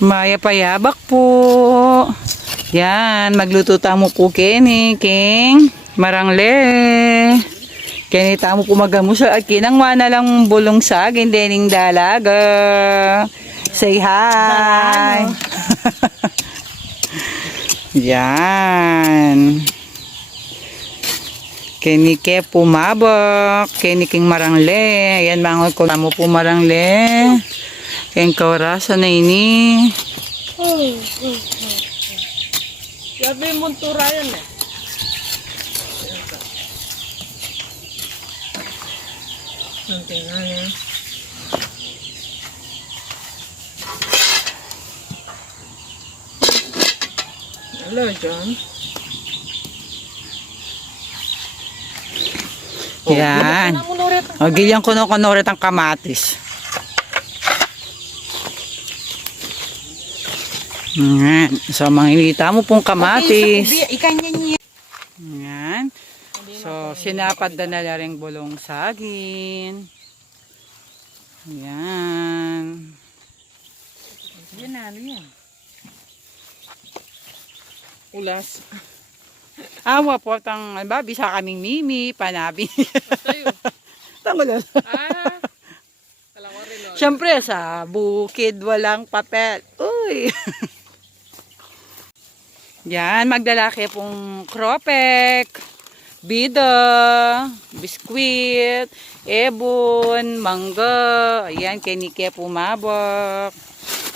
Maya payabak po. Yan, magluto tamo po kini, king marangle. Kini tamo po magamusa at kinang mana lang bulong saging dening dalaga. Say hi. Yan. Kini ke pumabak, kini king marangle. Ayan mga ko tamo po marangle. King kaurasa na ini. Sabi mong turayan eh. Nanti nga niya. Hello, John. Yan. O, gilyang kuno-kunurit ang kamatis. Yan. So, mangilita mo pong kamatis. Yan. So, sinapad na rin bulong saging. Yan. Yan na, ano yan? Ulas. Awa po, bisa kaming mimi, panabi. Sa'yo. Tangulan. Kalawa rin o. Siyempre, sa bukid walang papel. Uy! Yan, magdalaki pong kropek, bida, biskwit, ebon, mangga, ayan, kenike pumabak.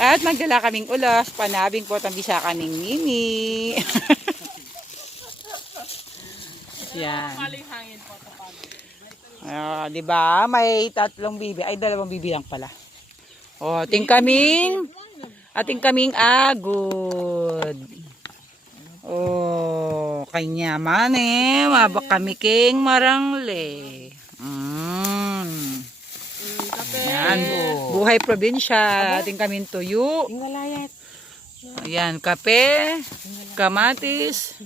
At magdala kaming ulas, panabing po tambisa kaming mimi. Yan. Di ba? May 3 bibi. Ay, 2 bibi lang pala. O, ating kaming agod. O, kanya man eh. Mabak kami king marangle. Yan. Buhay probinsya. Ating kaming tuyo. Ayan, kape, kamatis.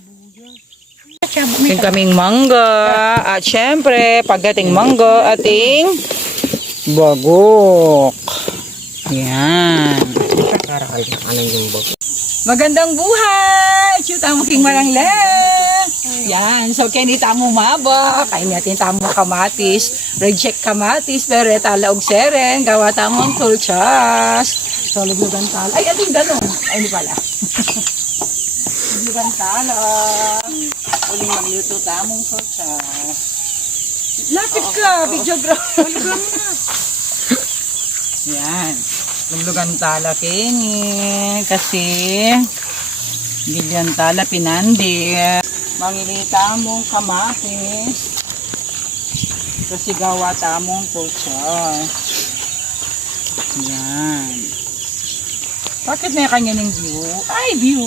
Ating kaming mangga. At syempre, pagdating mangga, ating bagok. Ayan. Magandang buhay! Chuta mo king marangle. Yan. So, kinita mo mabak. Kain natin tamo kamatis. Reject kamatis. Bereta laog seren. Gawa tamong tulchas. So, luglugan tala. Ay, ating ganun. Ay, hindi pala. Luglugan tala. Uling magluto tamong tulchas. Lapit ka, videographer. Yan. Luglugan tala kini. Kasi, gilyan tala pinandi. Mangilita mong kamatis. Kasi gawa tamong tulchas. Yan. Bakit may kanya ng view? Ay, view!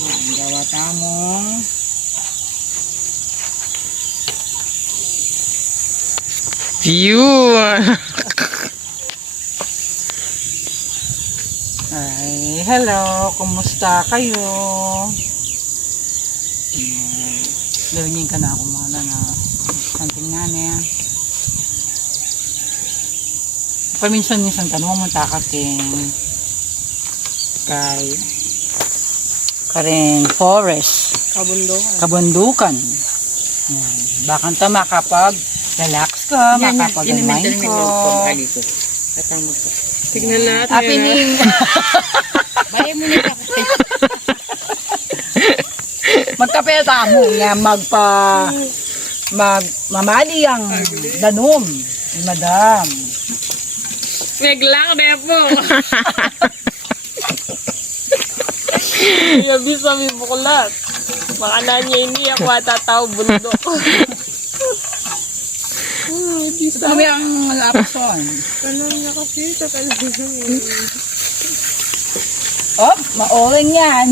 Yan, gawa tamong View! ay, hello! Kumusta kayo? Lalingin ka na ako mana na kanting nga niya. Paminsan-minsan tanong mo takating kay Karen Forest. Kabundukan. Yan. Bakang ta makapag-relax ka, makapag-unwind ko. Tignan natin. Apining. Bayan mo na kape. Magkape tamo nga mamali ang danom ni madam. Meglang na po. Iya bisa mi bukulat. Makanan niya hindi ako atataw bundok. Kami ang lapason. Kanang nakapita talaga. Oh, maoring yan.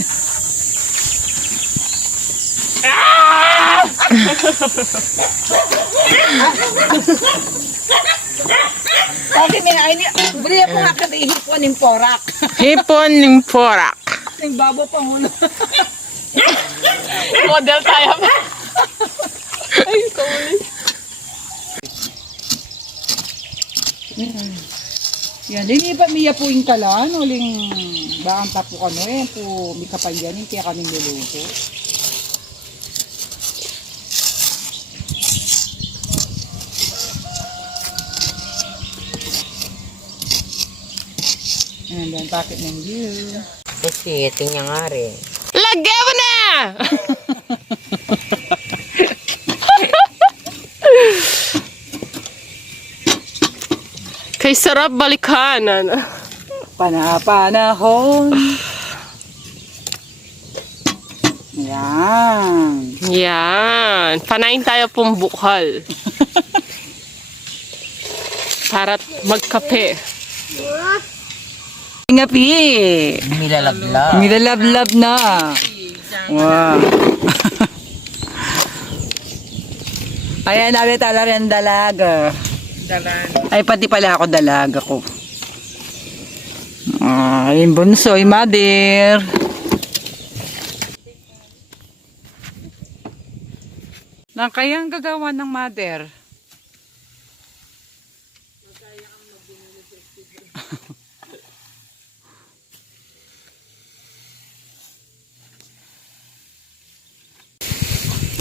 Kasi may ay bili po nga kada ihipon ng porak. Hipon ng porak. Ng babo pa muna. Model tayo. Ay, sorry. Yan, hindi ba miya po yung kalan, uling bakang tapo kano eh, po may kapalyan, yung kaya kaming luluto. And then, packet ng view. Kasi, tingnan nga rin. Lagyan mo na! Kay sarap balikan. Panahon. Yan. Yan. Panain tayo pong bukal. Para magkape. Ngapi. Nilalabla. Nilalablab na. Wow. Ayan, nabi tala rin dalaga. Ay, pati pala ako dalaga ko. Ay, bunsoy, mother. Nang kayang gagawa ng mother?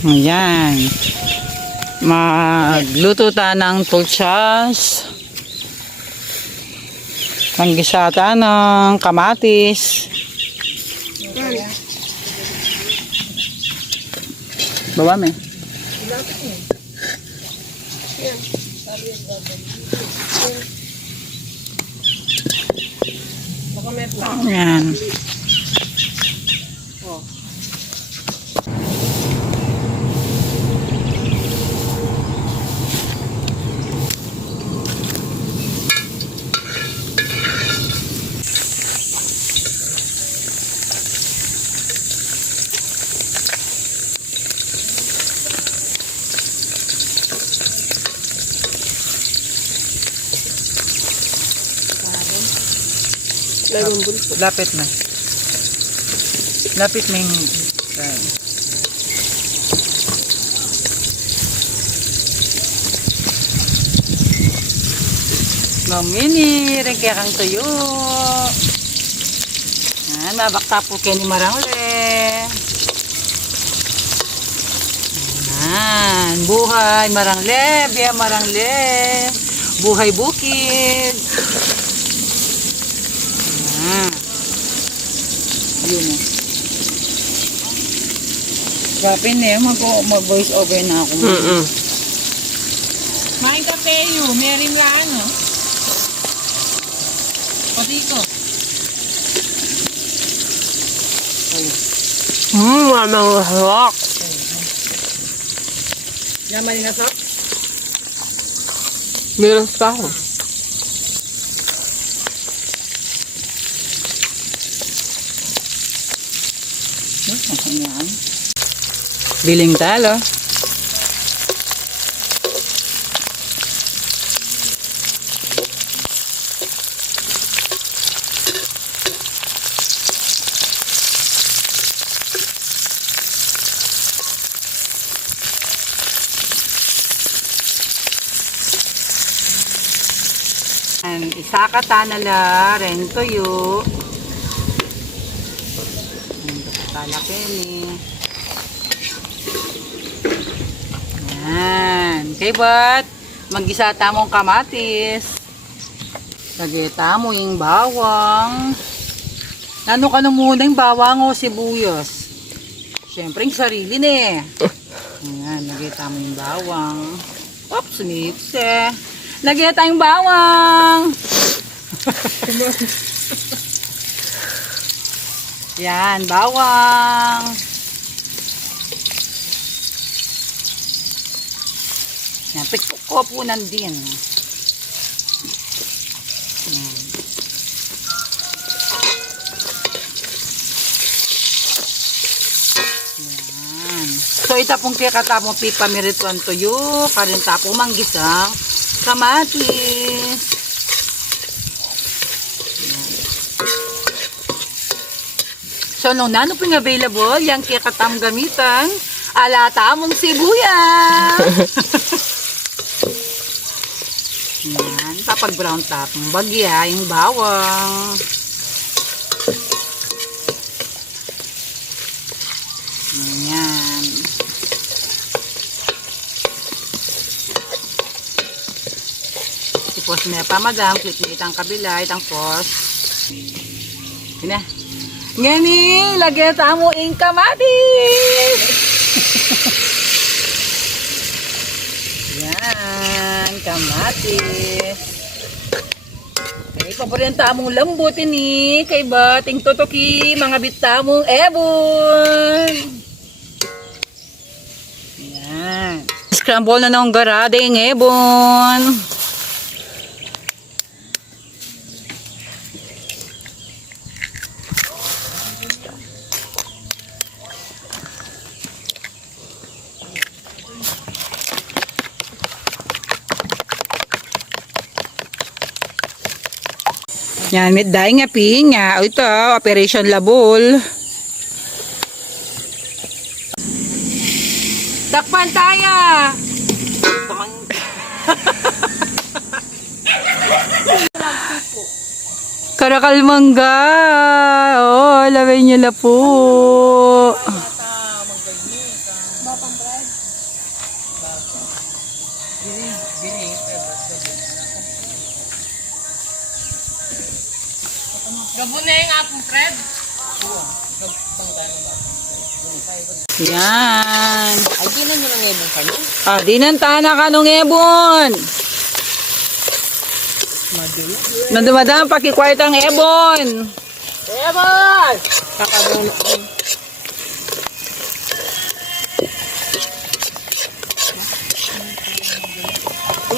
Ayan. Magluto tayo ng tulchas. Manggisa tayo ng kamatis. Bawa me. Ayan. Lapit na. Lapit na yung... Mamini, rin kaya kang tuyo. Yan, mabakta po kayo ni Marangle. Yan, buhay Marangle, biya Marangle. Buhay bukid. Yun o. Gapin eh, mag-voice over na ako. Main kape yun, meron na ano. Pati ko. Anong hawak. Yaman na sa? Meron ka ako. Ayan. Biling talo. Isaka tanala ren tuyo. Talaki ni. Yan. Kay bat, maggisa tamong kamatis. Lagay tamo yung bawang. Ano ka na muna yung bawang o sibuyas? Siyempre yung sarili na eh. Ayan, lagay tamo yung bawang. Oops, sumitse. Lagay tayong bawang. Yan, bawang. Yan, pikukupunan din. Yan. Yan. So, itapong kaya katapong pipamirituan tuyo, karin tapong manggisang kamatis. So, nung nano pong available, yung kikatam gamitan, alata mong sibuyas. Yan. Yan, papag-brown top. Yung bagya, yung bawang. Ayan. Tapos may pa madam, click na itang kabila, itang pos. Yun na. Ngani, lagyan mo yung kamatis. Yan, kamatis. Okay, paborenta mong lambot ini. Kay bating totoki, mga bitamong ebon. Yan. Scramble na ng garading ebon. Yan, may daing nga pinya. O ito, Operation Labol. Takpan tayo! Karakal mangga. Oh, laway niyo na po. Gabo na yung akong Fred. Yan. Ay, di na nyo lang ibang kami. Ah, dinantana ka nung ebon. Nandumadaan pakikwart ang ebon. Ebon! Kakabuno.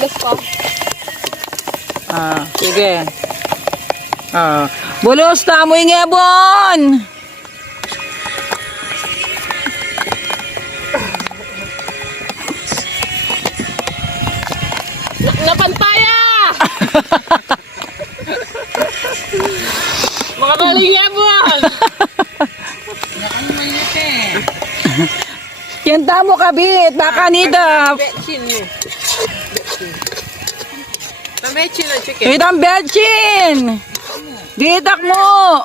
Ulit ko. Ah, sige. Ah, bulos na mo yung ebon. Napantaya! Mga maling ebon! Yan tamo kabit, baka nida. Betchin mo. Betchin ang chicken. Itang betchin. Ditak mo.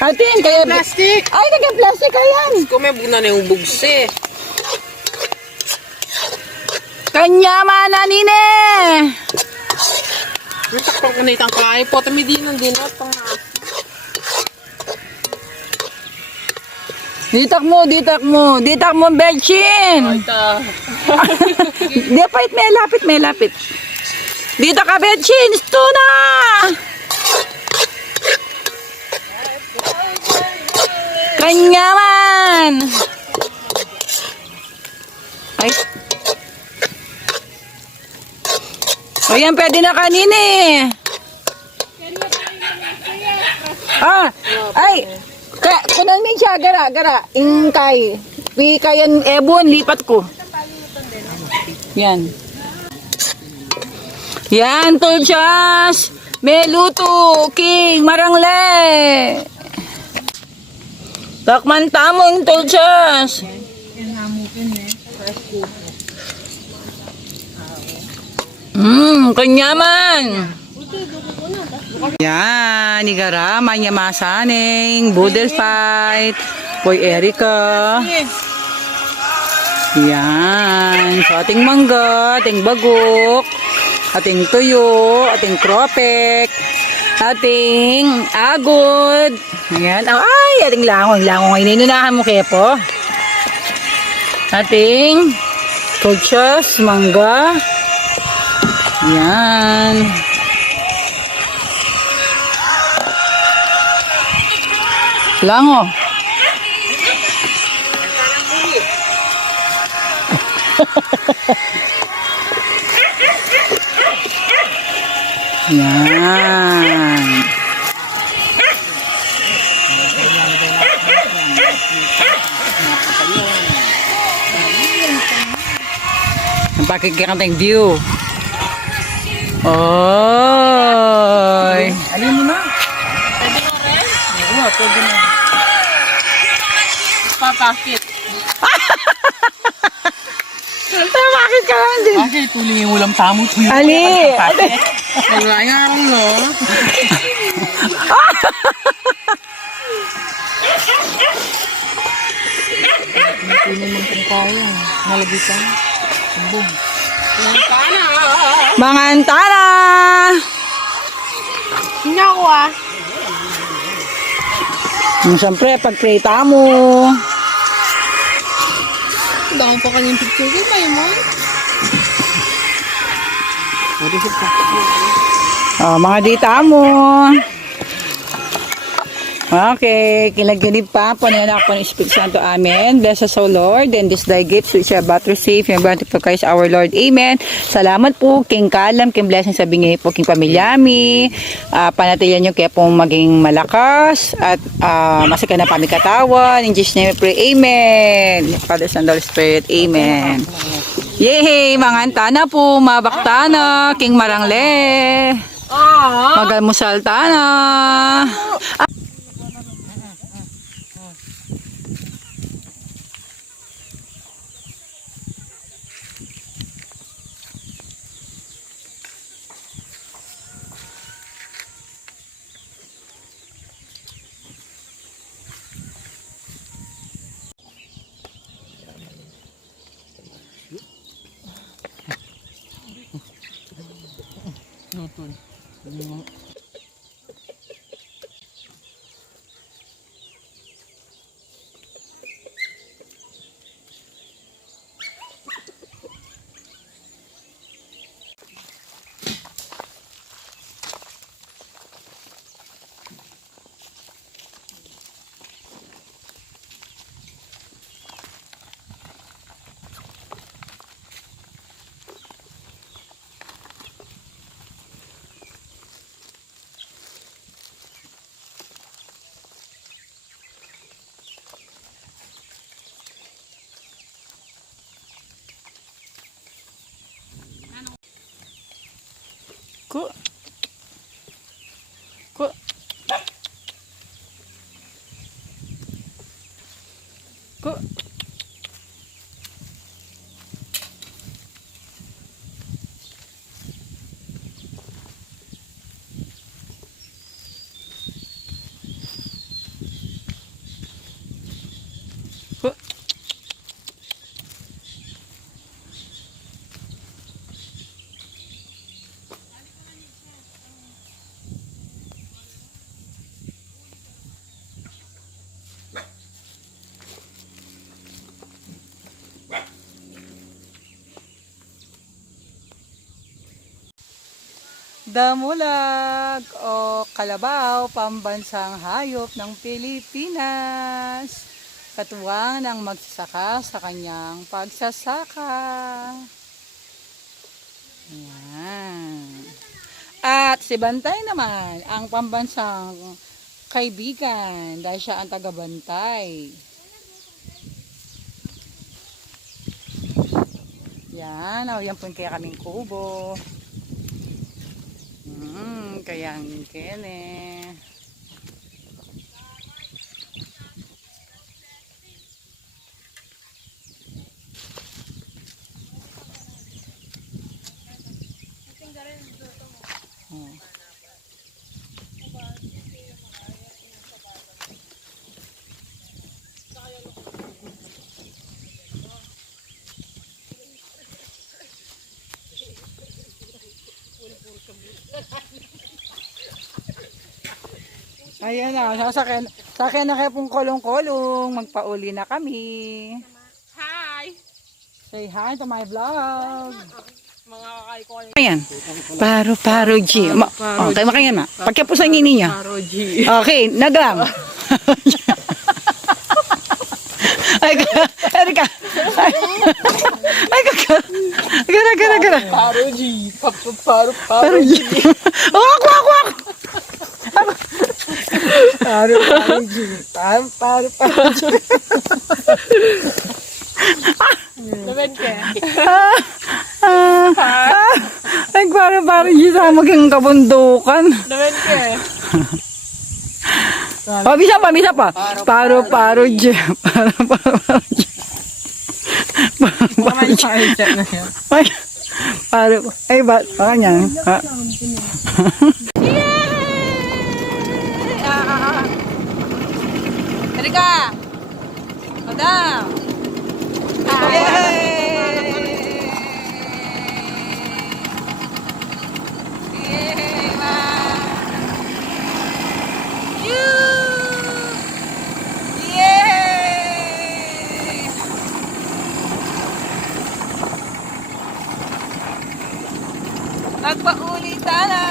Atin, kaya... Plastic! Ay, naging-plastic ka yan. Kung may bugna na yung bugse. Kanya mana nine. Takpang ko na itang kain po. Tamidinan din at pang Ditak mo, ditak mo. Ditak mo, betchin. ita. Di pait, may lapit. Ditak ka, betchin. Ito na. Kanya man. Ay. O yan, pwede na kanina eh. Ah, ay. Kunang din siya, gara. Ingkay. Kayan ebon, lipat ko. Yan. Yan, tulchas. Meluto, king, marangle. Takman tamong tulchas. Kanyaman. Yan, igara, manyamasaning, budel fight, boy Erika. Yan, so ating mangga, ating bagok, ating tuyo, ating kropek, ating agod. Ayan, ay, ating langong ay ninunahan mo kepo. Ating tulchas, mangga. Yan. Lango. Yan. Ang pakikiranteng view. Oy. Alin mo na? Pwede mo rin? Oo, pwede na. Papakit. Bakit ka naman din? Kasi tuloy yung ulam tamo. Ali! Wala nga lang, no? Hindi naman kung kaya. Nalagitan. Boom. Mga antana! Hindi ako ah. Siyempre, pag-prita mo. Dami pa kanyang picture ko kayo mo. Mga dita mo. Okay, kinaginip pa po na anak po ng Espiritu Santo. Amen. Bless us, O Lord, and this thy gifts which are about to receive in the for Christ our Lord. Amen. Salamat po, King Kalam, King Blessing sa bingay po, King Pamilyami. Panatilan nyo kaya pong maging malakas at masagan na pamikatawan. In Jesus' name we pray. Amen. Father, Son, Holy Spirit. Amen. Yay! Mga antana po, mabaktana, King Marangle. Magalmusal tana. Ko. Ko. Ko. Ko. Damulag o kalabaw, pambansang hayop ng Pilipinas. Katuwang ng magsasaka sa kanyang pagsasaka. Ayan. At si Bantay naman, ang pambansang kaibigan dahil siya ang tagabantay. Yan, yan po kaya kaming kubo. Kaya ang kene. Ayan na, sakyan na kayo pong kolong-kolong. Magpauli na kami. Hi! Say hi to my vlog. Mga kakaikoy. Ayan. Paro G. Okay, makayan na. Pagkapusan ngini niya. Paro G. Okay, naglang. Ay, Erika. Ay, gara. Paro G. Paro G. Oh, ako. Paro G. Paro G. Laban ka. Nagparo G sa maging kabundukan. Laban ka. Bisa pa. Paro G. Paro G. Check na siya. Ay, pare, ay, baka niyan. Ha? Halika! Madam! Yay! Yay! Wow! Yay! Magpaulitan na!